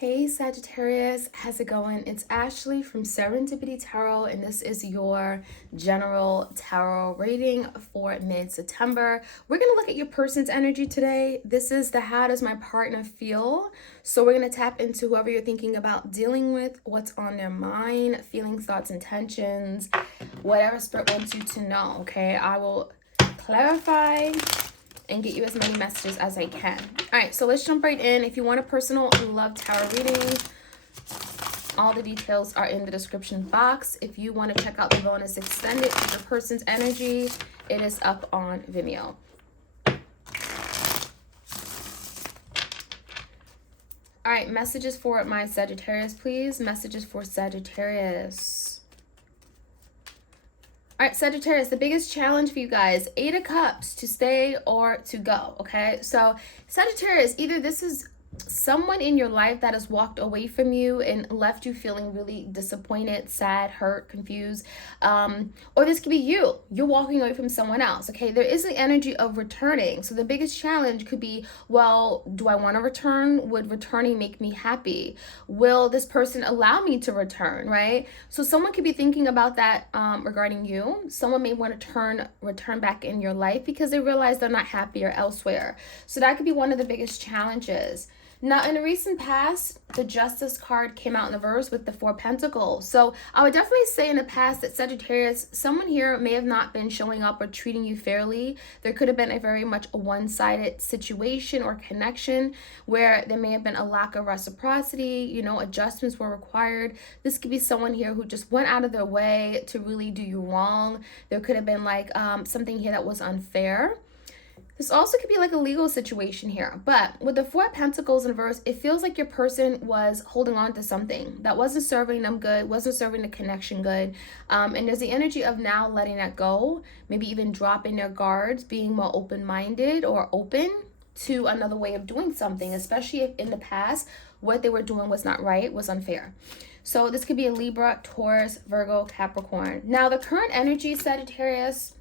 Hey Sagittarius, how's it going? It's Ashley from Serendipity Tarot, and this is your general tarot reading for mid-September. We're going to look at your person's energy today. This is the how does my partner feel? So we're going to tap into whoever you're thinking about dealing with, what's on their mind, feelings, thoughts, intentions, whatever spirit wants you to know, okay? I will clarify and get you as many messages as I can. All right, so let's jump right in. If you want a personal love tarot reading, all the details are in the description box. If you want to check out the bonus extended for your person's energy, it is up on Vimeo. All right, messages for my Sagittarius, please. Messages for Sagittarius. All right, Sagittarius, the biggest challenge for you guys, 8 of Cups, to stay or to go, okay? So Sagittarius, either this is someone in your life that has walked away from you and left you feeling really disappointed, sad, hurt, confused, or this could be you're walking away from someone else. Okay, there is the energy of returning. So the biggest challenge could be, well, do I want to return? Would returning make me happy? Will this person allow me to return? Right, so someone could be thinking about that regarding you. Someone may want to return back in your life because they realize they're not happier elsewhere. So that could be one of the biggest challenges. Now, in the recent past, the Justice card came out in the reverse with the 4 Pentacles. So I would definitely say in the past that Sagittarius, someone here may have not been showing up or treating you fairly. There could have been a very much a one-sided situation or connection where there may have been a lack of reciprocity, adjustments were required. This could be someone here who just went out of their way to really do you wrong. There could have been like something here that was unfair. This also could be like a legal situation here, but with the 4 Pentacles in reverse, it feels like your person was holding on to something that wasn't serving them good, wasn't serving the connection good, and there's the energy of now letting that go, maybe even dropping their guards, being more open-minded or open to another way of doing something, especially if in the past what they were doing was not right, was unfair. So this could be a Libra, Taurus, Virgo, Capricorn. Now the current energy, Sagittarius.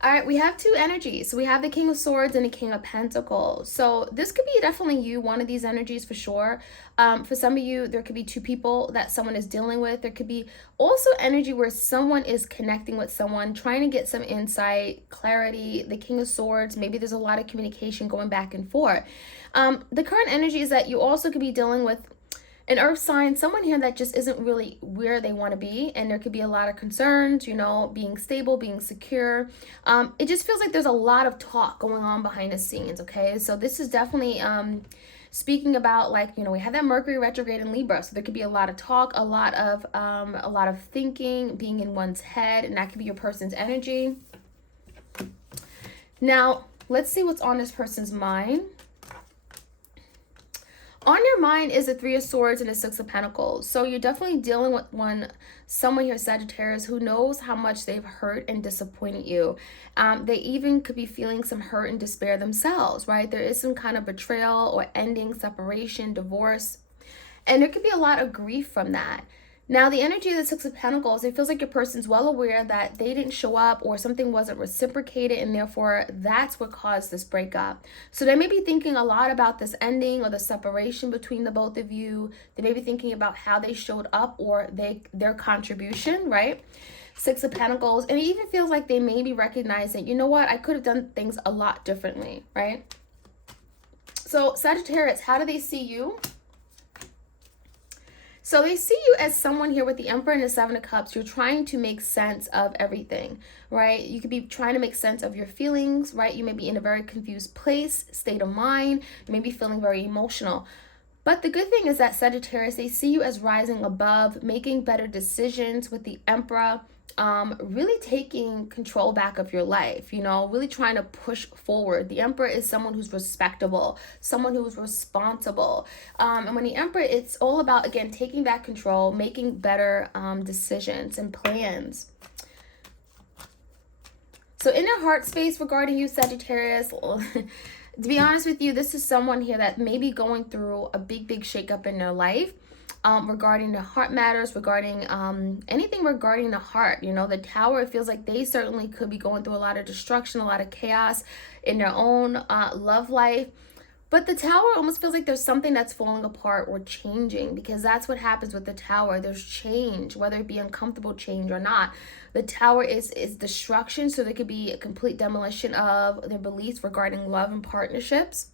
All right, we have 2 energies. So we have the King of Swords and the King of Pentacles. So this could be definitely you, one of these energies for sure. For some of you, there could be 2 people that someone is dealing with. There could be also energy where someone is connecting with someone, trying to get some insight, clarity. The King of Swords, maybe there's a lot of communication going back and forth. The current energy is that you also could be dealing with an earth sign, someone here that just isn't really where they want to be, and there could be a lot of concerns, being stable, being secure. It just feels like there's a lot of talk going on behind the scenes, okay? So this is definitely speaking about, like, we have that Mercury retrograde in Libra, so there could be a lot of talk, a lot of thinking, being in one's head, and that could be your person's energy. Now, let's see what's on this person's mind. On your mind is the 3 of Swords and the 6 of Pentacles. So you're definitely dealing with someone here, Sagittarius, who knows how much they've hurt and disappointed you. They even could be feeling some hurt and despair themselves, right? There is some kind of betrayal or ending, separation, divorce. And there could be a lot of grief from that. Now, the energy of the 6 of Pentacles, it feels like your person's well aware that they didn't show up or something wasn't reciprocated, and therefore that's what caused this breakup. So they may be thinking a lot about this ending or the separation between the both of you. They may be thinking about how they showed up or their contribution, right? 6 of Pentacles, and it even feels like they may be recognizing, you know what, I could have done things a lot differently, right? So Sagittarius, how do they see you? So they see you as someone here with the Emperor and the 7 of Cups. You're trying to make sense of everything, right? You could be trying to make sense of your feelings, right? You may be in a very confused place, state of mind. You may be feeling very emotional. But the good thing is that Sagittarius, they see you as rising above, making better decisions with the Emperor, really taking control back of your life, really trying to push forward. The Emperor is someone who's respectable, someone who's responsible. And when the Emperor, it's all about, again, taking back control, making better decisions and plans. So in their heart space regarding you, Sagittarius, to be honest with you, this is someone here that may be going through a big shakeup in their life. Regarding the heart matters, regarding anything regarding the heart. The Tower, it feels like they certainly could be going through a lot of destruction, a lot of chaos in their own love life. But the Tower almost feels like there's something that's falling apart or changing, because that's what happens with the Tower. There's change, whether it be uncomfortable change or not. The Tower is destruction, so there could be a complete demolition of their beliefs regarding love and partnerships.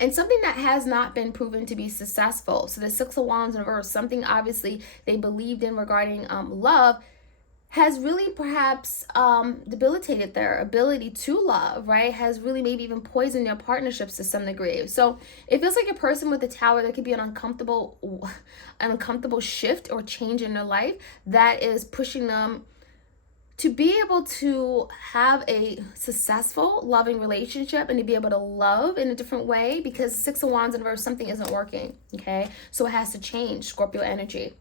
And something that has not been proven to be successful. So the Six of Wands in reverse, something obviously they believed in regarding love, has really perhaps debilitated their ability to love, right? Has really maybe even poisoned their partnerships to some degree. So it feels like a person with a Tower, there could be an uncomfortable shift or change in their life that is pushing them to be able to have a successful, loving relationship and to be able to love in a different way, because Six of Wands in reverse, something isn't working, okay? So it has to change, Scorpio energy.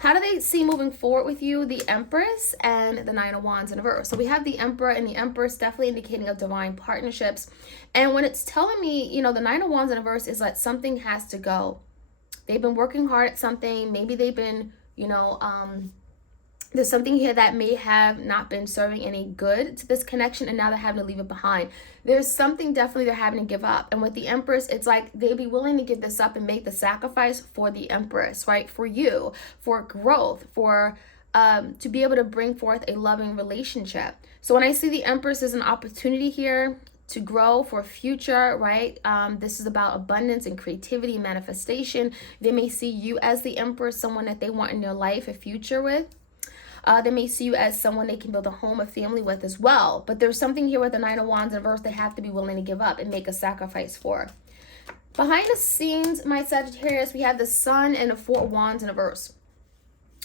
How do they see moving forward with you? The Empress and the Nine of Wands in reverse. So we have the Emperor and the Empress, definitely indicating of divine partnerships. And when it's telling me, you know, the Nine of Wands in reverse is that something has to go. They've been working hard at something. Maybe they've been, you know, there's something here that may have not been serving any good to this connection, and now they're having to leave it behind. There's something definitely they're having to give up. And with the Empress, it's like they'd be willing to give this up and make the sacrifice for the Empress, right? For you, for growth, for to be able to bring forth a loving relationship. So when I see the Empress as an opportunity here to grow for a future, right? This is about abundance and creativity, manifestation. They may see you as the Empress, someone that they want in their life, a future with. They may see you as someone they can build a home, a family with as well. But there's something here with the Nine of Wands in reverse they have to be willing to give up and make a sacrifice for. Behind the scenes, my Sagittarius, we have the Sun and the Four of Wands in reverse.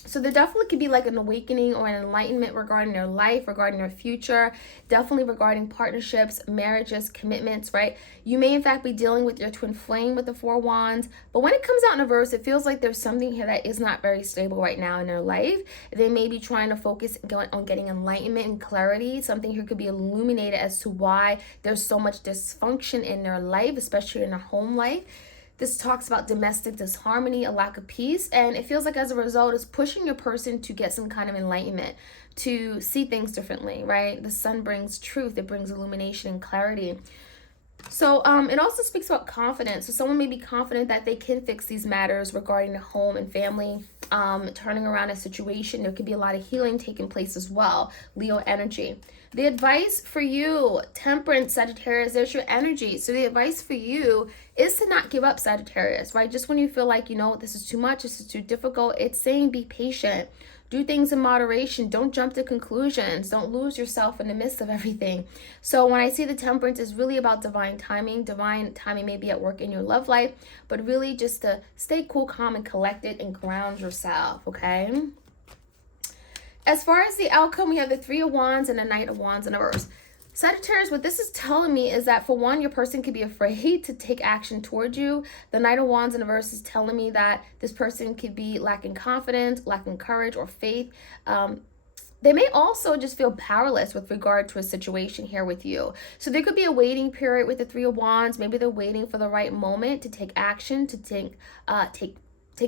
So there definitely could be like an awakening or an enlightenment regarding their life, regarding their future, definitely regarding partnerships, marriages, commitments, right? You may in fact be dealing with your twin flame with the Four Wands, but when it comes out in reverse, it feels like there's something here that is not very stable right now in their life. They may be trying to focus on getting enlightenment and clarity. Something here could be illuminated as to why there's so much dysfunction in their life, especially in their home life. This talks about domestic disharmony, a lack of peace, and it feels like as a result, it's pushing your person to get some kind of enlightenment, to see things differently, right? The Sun brings truth, it brings illumination and clarity. So it also speaks about confidence. So someone may be confident that they can fix these matters regarding the home and family, turning around a situation. There could be a lot of healing taking place as well. Leo energy. The advice for you, Temperance, Sagittarius, there's your energy. So the advice for you is to not give up, Sagittarius, right? Just when you feel like, you know, this is too much, this is too difficult, it's saying be patient. Do things in moderation. Don't jump to conclusions. Don't lose yourself in the midst of everything. So when I see the Temperance is really about divine timing. Divine timing may be at work in your love life, but really just to stay cool, calm, and collected and ground yourself, okay? As far as the outcome, we have the Three of Wands and the Knight of Wands in reverse. Sagittarius, what this is telling me is that for one, your person could be afraid to take action towards you. The Knight of Wands in reverse is telling me that this person could be lacking confidence, lacking courage or faith. They may also just feel powerless with regard to a situation here with you. So there could be a waiting period with the Three of Wands. Maybe they're waiting for the right moment to take action, to take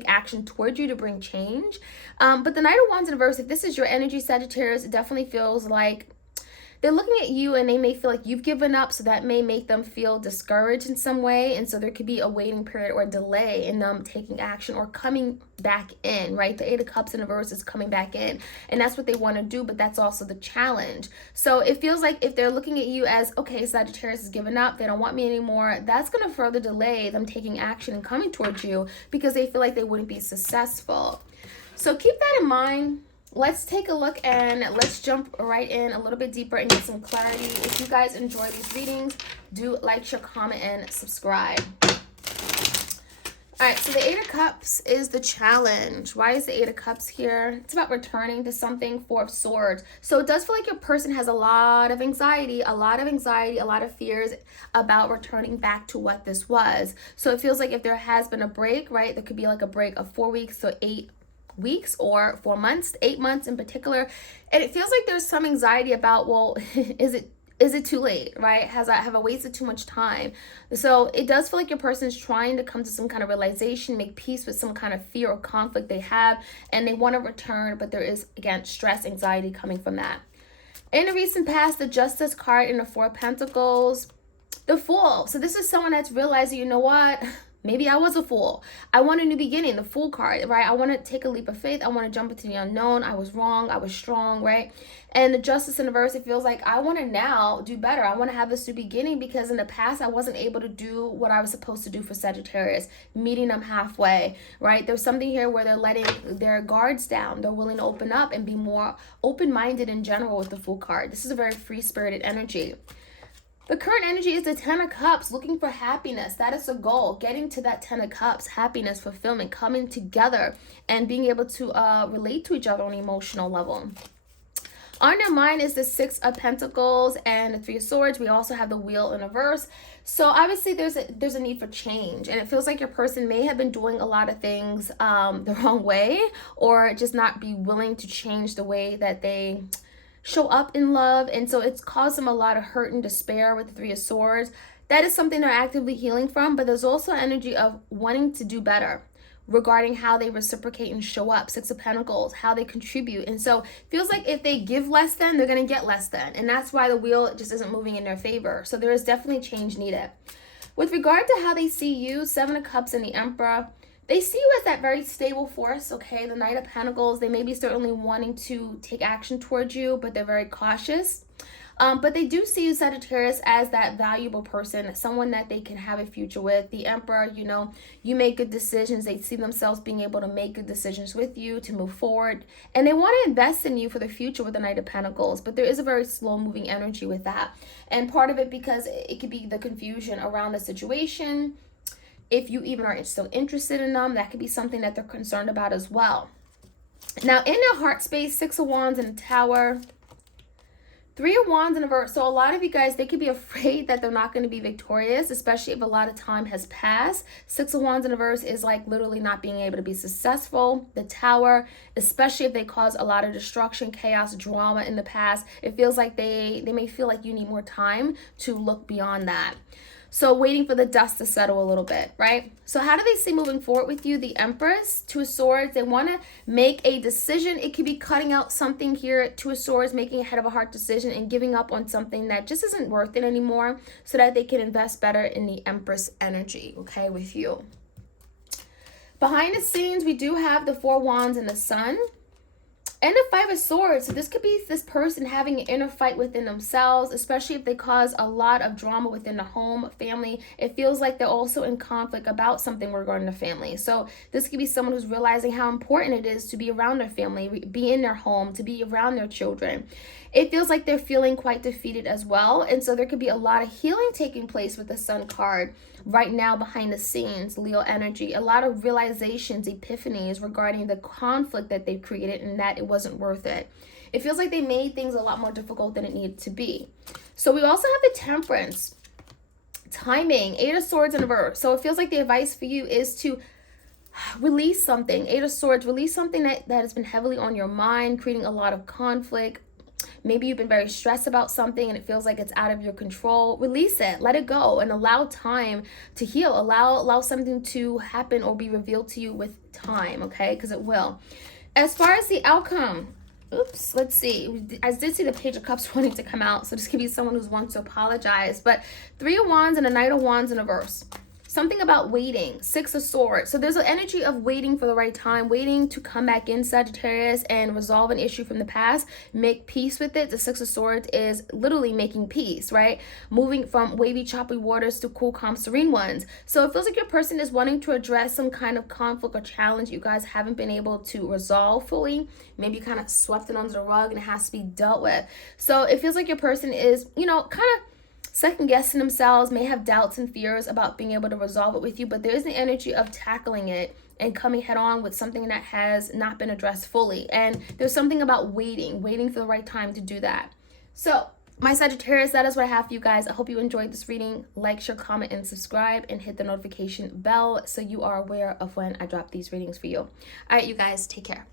action towards you to bring change. But the Knight of Wands in reverse, if this is your energy, Sagittarius, it definitely feels like they're looking at you and they may feel like you've given up, so that may make them feel discouraged in some way. And so there could be a waiting period or a delay in them taking action or coming back in, right? The Eight of Cups in reverse is coming back in, and that's what they want to do, but that's also the challenge. So it feels like if they're looking at you as, okay, Sagittarius has given up, they don't want me anymore, that's going to further delay them taking action and coming towards you because they feel like they wouldn't be successful. So keep that in mind. Let's take a look and let's jump right in a little bit deeper and get some clarity. If you guys enjoy these readings, do like, share, comment, and subscribe. All right, so the Eight of Cups is the challenge. Why is the Eight of Cups here? It's about returning to something. Four of Swords. So it does feel like your person has a lot of anxiety, a lot of fears about returning back to what this was. So it feels like if there has been a break, right, there could be like a break of 4 weeks to 8 weeks or 4 months, 8 months in particular. And it feels like there's some anxiety about, well, is it too late, right? Have I wasted too much time? So it does feel like your person is trying to come to some kind of realization, make peace with some kind of fear or conflict they have, and they want to return, but there is, again, stress, anxiety coming from that. In the recent past, the Justice card and the Four of Pentacles, The Fool. So this is someone that's realizing, you know what? Maybe I was a fool. I want a new beginning, the Fool card, right? I want to take a leap of faith. I want to jump into the unknown. I was wrong. I was strong, right? And the Justice in the verse, it feels like I want to now do better. I want to have this new beginning because in the past, I wasn't able to do what I was supposed to do for Sagittarius, meeting them halfway, right? There's something here where they're letting their guards down. They're willing to open up and be more open-minded in general with the Fool card. This is a very free-spirited energy. The current energy is the Ten of Cups, looking for happiness. That is the goal, getting to that Ten of Cups, happiness, fulfillment, coming together and being able to relate to each other on an emotional level. On your mind is the Six of Pentacles and the Three of Swords. We also have the Wheel in reverse. So obviously there's a need for change, and it feels like your person may have been doing a lot of things the wrong way, or just not be willing to change the way that they show up in love, and so it's caused them a lot of hurt and despair with the Three of Swords. That is something they're actively healing from, but there's also energy of wanting to do better regarding how they reciprocate and show up. Six of Pentacles, how they contribute. And so it feels like if they give less than, they're going to get less than, and that's why the wheel just isn't moving in their favor. So there is definitely change needed. With regard to how they see you, Seven of Cups and the Emperor, they see you as that very stable force, okay? The Knight of Pentacles, they may be certainly wanting to take action towards you, but they're very cautious. But they do see you, Sagittarius, as that valuable person, someone that they can have a future with. The Emperor, you know, you make good decisions. They see themselves being able to make good decisions with you to move forward. And they want to invest in you for the future with the Knight of Pentacles. But there is a very slow-moving energy with that. And part of it because it could be the confusion around the situation. If you even are still interested in them, that could be something that they're concerned about as well. Now, in their heart space, Six of Wands in the Tower, Three of Wands in reverse. So a lot of you guys, they could be afraid that they're not going to be victorious, especially if a lot of time has passed. Six of Wands in reverse is like literally not being able to be successful. The Tower, especially if they cause a lot of destruction, chaos, drama in the past, it feels like they may feel like you need more time to look beyond that. So waiting for the dust to settle a little bit, right? So how do they see moving forward with you? The Empress, Two of Swords, they want to make a decision. It could be cutting out something here, Two of Swords, making a head of a heart decision and giving up on something that just isn't worth it anymore so that they can invest better in the Empress energy, okay, with you. Behind the scenes, we do have the Four of Wands and the Sun. And the Five of Swords. So this could be this person having an inner fight within themselves, especially if they cause a lot of drama within the home, family. It feels like they're also in conflict about something regarding the family. So this could be someone who's realizing how important it is to be around their family, be in their home, to be around their children. It feels like they're feeling quite defeated as well. And so there could be a lot of healing taking place with the Sun card right now behind the scenes, Leo energy. A lot of realizations, epiphanies regarding the conflict that they've created and that it wasn't worth it. It feels like they made things a lot more difficult than it needed to be. So we also have the Temperance. Timing, Eight of Swords in reverse. So it feels like the advice for you is to release something. Eight of Swords, release something that has been heavily on your mind, creating a lot of conflict. Maybe you've been very stressed about something and it feels like it's out of your control. Release it, let it go, and allow time to heal. Allow something to happen or be revealed to you with time, okay? Because it will. As far as the outcome, oops, let's see. I did see the Page of Cups wanting to come out, so this could be someone who's wanting to apologize. But Three of Wands and a Knight of Wands in reverse. Something about waiting, Six of Swords. So there's an energy of waiting for the right time, waiting to come back in, Sagittarius, and resolve an issue from the past, make peace with it. The Six of Swords is literally making peace, right? Moving from wavy, choppy waters to cool, calm, serene ones. So it feels like your person is wanting to address some kind of conflict or challenge you guys haven't been able to resolve fully. Maybe you kind of swept it under the rug and it has to be dealt with. So it feels like your person is, you know, kind of second guessing themselves, may have doubts and fears about being able to resolve it with you, but there's the energy of tackling it and coming head on with something that has not been addressed fully. And there's something about waiting for the right time to do that. So my Sagittarius, that is what I have for you guys. I hope you enjoyed this reading. Like, share, comment, and subscribe, and hit the notification bell so you are aware of when I drop these readings for you. All right, you guys, take care.